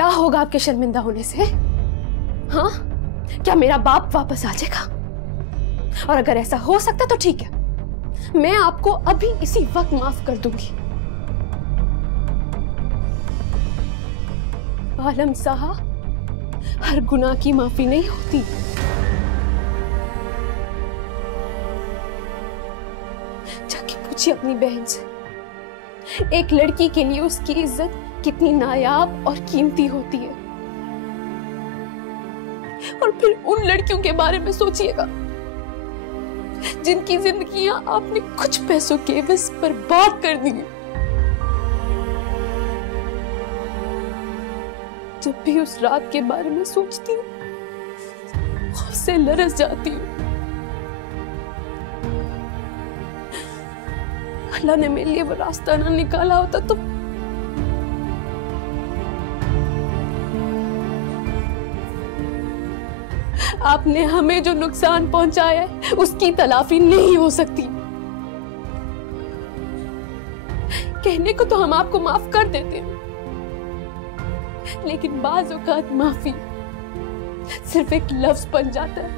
क्या होगा आपके शर्मिंदा होने से? हाँ, क्या मेरा बाप वापस आ जाएगा? और अगर ऐसा हो सकता तो ठीक है, मैं आपको अभी इसी वक्त माफ कर दूंगी। आलम साहब, हर गुनाह की माफी नहीं होती। जाके पूछिए अपनी बहन से, एक लड़की के लिए उसकी इज्जत कितनी नायाब और कीमती होती है। और फिर उन लड़कियों के बारे में सोचिएगा जिनकी जिंदगियां आपने कुछ पैसों के एवज बर्बाद कर दी। जब भी उस रात के बारे में सोचती हूँ, खौफ से लरस जाती हूँ। अल्लाह ने मेरे लिए वो रास्ता ना निकाला होता तो आपने हमें जो नुकसान पहुंचाया है उसकी तलाफी नहीं हो सकती। कहने को तो हम आपको माफ कर देते हैं, लेकिन बाज़ औक़ात माफी सिर्फ एक लफ्ज बन जाता है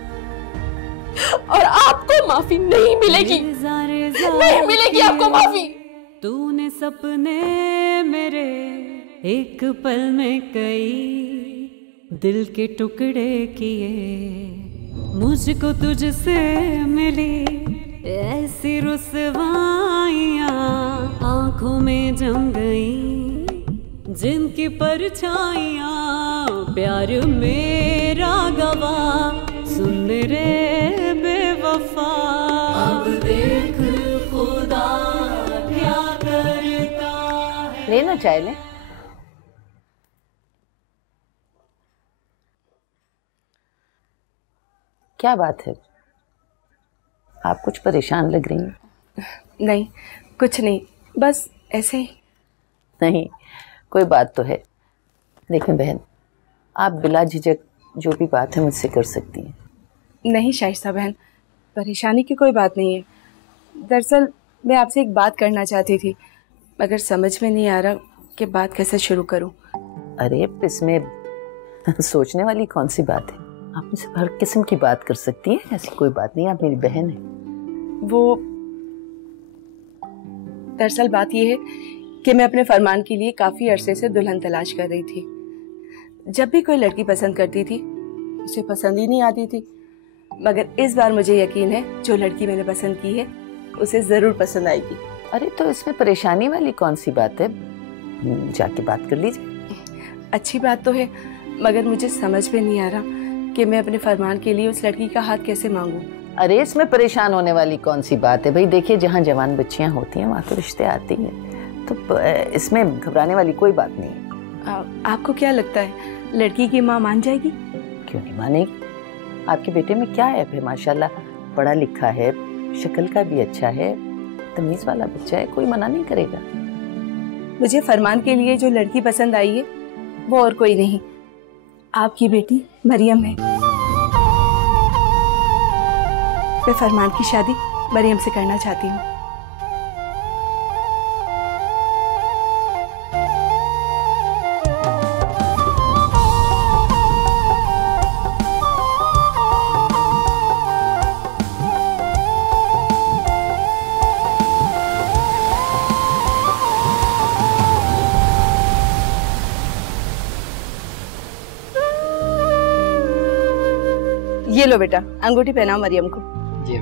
और आपको माफी नहीं मिलेगी। नहीं मिलेगी आपको माफी। तूने सपने मेरे एक पल में कई दिल के टुकड़े किए, मुझको तुझसे मिली ऐसी रुसवाइयाँ आंखों में जम गई, जिनकी परछाइयाँ प्यार मेरा गवाह। सुन रे बेवफा, अब देख खुदा क्या करता है। लेना चाय ले। क्या बात है, आप कुछ परेशान लग रही हैं? नहीं, कुछ नहीं, बस ऐसे ही। नहीं, कोई बात तो है। देखें बहन, आप बिला झिझक जो भी बात है मुझसे कर सकती हैं। नहीं शाइस्ता बहन, परेशानी की कोई बात नहीं है। दरअसल मैं आपसे एक बात करना चाहती थी, मगर समझ में नहीं आ रहा कि बात कैसे शुरू करूं। अरे इसमें सोचने वाली कौन सी बात है? आप मुझसे हर किस्म की बात कर सकती हैं, ऐसी कोई बात नहीं, आप मेरी बहन हैं। वो दरअसल बात यह है कि मैं अपने फरमान के लिए काफ़ी अरसे से दुल्हन तलाश कर रही थी। जब भी कोई लड़की पसंद करती थी उसे पसंद ही नहीं आती थी, मगर इस बार मुझे यकीन है जो लड़की मैंने पसंद की है उसे ज़रूर पसंद आएगी। अरे तो इसमें परेशानी वाली कौन सी बात है, जाके बात कर लीजिए। अच्छी बात तो है, मगर मुझे समझ में नहीं आ रहा कि मैं अपने फरमान के लिए उस लड़की का हाथ कैसे मांगूं। अरे इसमें परेशान होने वाली कौन सी बात है भाई? देखिए, जहाँ जवान बच्चियाँ होती हैं वहाँ तो रिश्ते आते हैं, तो इसमें घबराने वाली कोई बात नहीं है। आपको क्या लगता है लड़की की माँ मान जाएगी? क्यों नहीं मानेगी? आपके बेटे में क्या है? फिर माशाल्लाह पढ़ा लिखा है, शक्ल का भी अच्छा है, तमीज वाला बच्चा है, कोई मना नहीं करेगा। मुझे फरमान के लिए जो लड़की पसंद आई है वो और कोई नहीं, आपकी बेटी मरियम है। मैं फरमान की शादी मरियम से करना चाहती हूँ। ये लो बेटा, अंगूठी पहनाओ मरियम को। जी।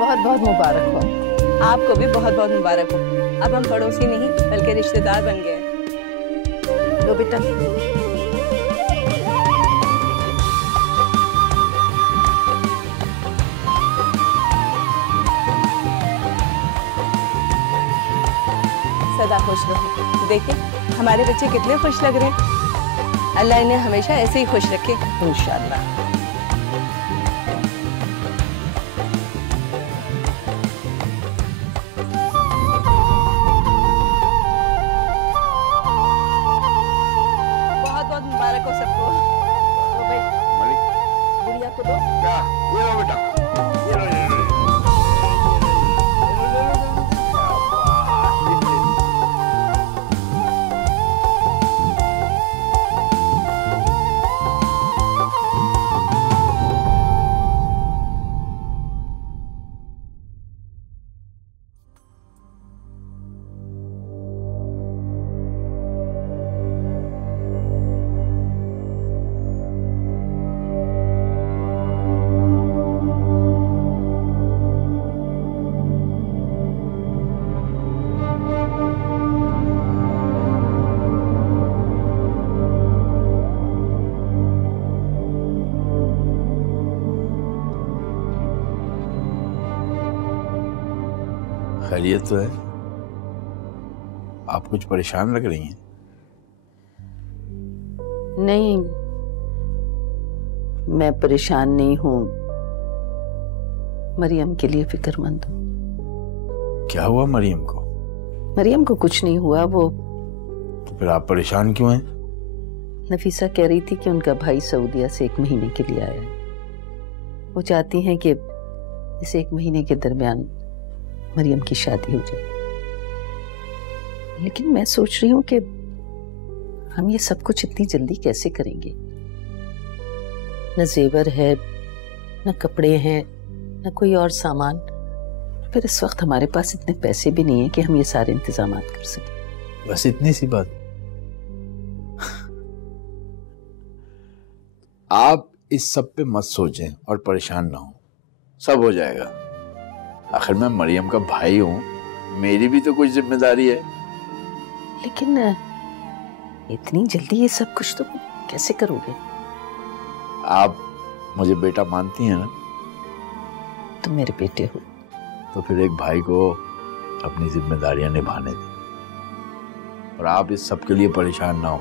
बहुत बहुत मुबारक हो। आपको भी बहुत बहुत मुबारक हो। अब हम पड़ोसी नहीं बल्कि रिश्तेदार बन गए हैं। लो बेटा। सदा खुश रहो। देखिए हमारे बच्चे कितने खुश लग रहे हैं। अल्लाह इन्हें हमेशा ऐसे ही खुश रखे इंशाअल्लाह। इसको दो। क्या? ये लो बेटा, ये लो, ये लो, ये लो। खैरियत तो है? आप कुछ परेशान लग रही हैं। नहीं, मैं परेशान नहीं हूं, मरियम के लिए फिक्रमंद हूं। क्या हुआ मरियम को? मरियम को कुछ नहीं हुआ। वो तो फिर आप परेशान क्यों हैं? नफीसा कह रही थी कि उनका भाई सऊदीया से 1 महीने के लिए आया है। वो चाहती हैं कि इस 1 महीने के दरमियान मरियम की शादी हो जाए। लेकिन मैं सोच रही हूं कि हम ये सब कुछ इतनी जल्दी कैसे करेंगे। न जेवर है, न कपड़े हैं, न कोई और सामान। फिर इस वक्त हमारे पास इतने पैसे भी नहीं है कि हम ये सारे इंतजामात कर सकें। बस इतनी सी बात। आप इस सब पे मत सोचें और परेशान ना हो, सब हो जाएगा। आखिर मैं मरियम का भाई हूं, मेरी भी तो कुछ जिम्मेदारी है। लेकिन इतनी जल्दी ये सब कुछ तो कैसे करोगे? आप मुझे बेटा मानती हैं ना? तुम मेरे बेटे हो। तो फिर एक भाई को अपनी जिम्मेदारियां निभाने दें। और आप इस सब के लिए परेशान ना हो,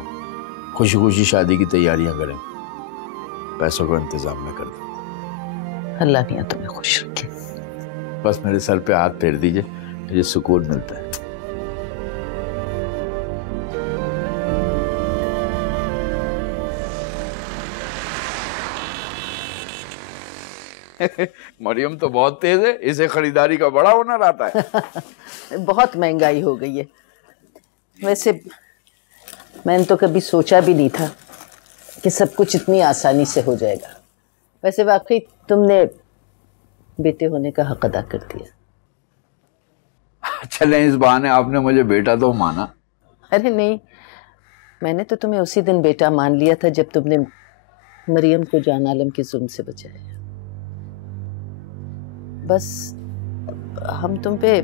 खुशी खुशी शादी की तैयारियां करें, पैसों का इंतजाम मैं कर दूं। अल्लाह मियां तुम्हें खुश रखे। बस मेरे सर पे हाथ फेर दीजिए, मुझे सुकून मिलता है। मरियम तो बहुत तेज है, इसे खरीदारी का बड़ा हुनर आता है। बहुत महंगाई हो गई है। वैसे मैंने तो कभी सोचा भी नहीं था कि सब कुछ इतनी आसानी से हो जाएगा। वैसे वाकई तुमने बेटे होने का हक अदा कर दिया। चलें, इस बहाने आपने मुझे बेटा तो माना। अरे नहीं, मैंने तो तुम्हें उसी दिन बेटा मान लिया था जब तुमने मरियम को जान आलम के जुल्म से बचाया। बस हम तुम पे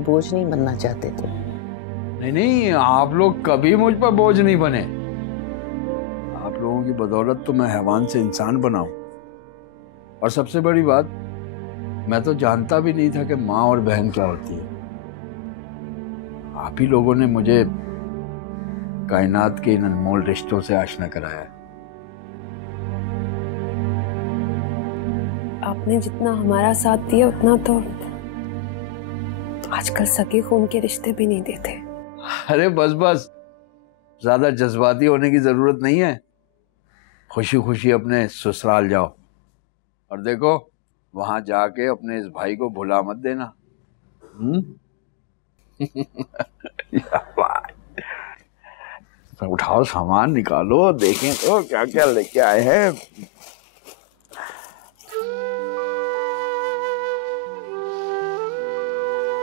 बोझ नहीं बनना चाहते थे। नहीं नहीं, आप लोग कभी मुझ पर बोझ नहीं बने। आप लोगों की बदौलत तो मैं हैवान से इंसान बना हूं। और सबसे बड़ी बात, मैं तो जानता भी नहीं था कि माँ और बहन क्या होती है। आप ही लोगों ने मुझे कायनात के इन अनमोल रिश्तों से आशना कराया है। आपने जितना हमारा साथ दिया उतना तो आजकल सगे खून के रिश्ते भी नहीं देते। अरे बस बस, ज्यादा जज्बाती होने की जरूरत नहीं है। खुशी खुशी अपने ससुराल जाओ और देखो, वहां जाके अपने इस भाई को भुला मत देना। उठाओ, सामान निकालो, देखें तो क्या क्या लेके आए हैं।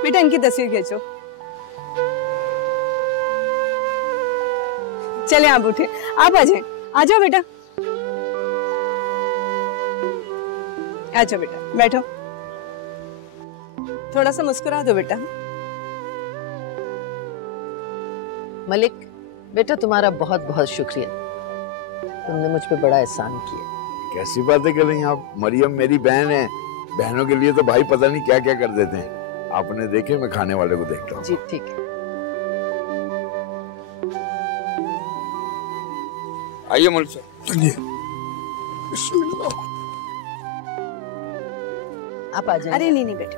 बेटा इनकी तस्वीर खींचो। चले आप उठे, आप आ जाए। आ जाओ बेटा, आ जाओ बेटा, बैठो। थोड़ा सा मुस्कुरा दो बेटा। मलिक बेटा, तुम्हारा बहुत बहुत शुक्रिया। तुमने मुझ पे बड़ा एहसान किया। कैसी बातें कर रही हैं आप? मरियम मेरी बहन है। बहनों के लिए तो भाई पता नहीं क्या क्या कर देते हैं। आपने देखे, मैं खाने वाले को देखता हूँ। जी ठीक है। आइए मलिक साहब, चलिए। आप आ जाइए। अरे नहीं नहीं बेटा,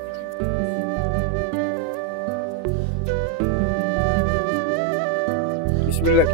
बिस्मिल्लाह।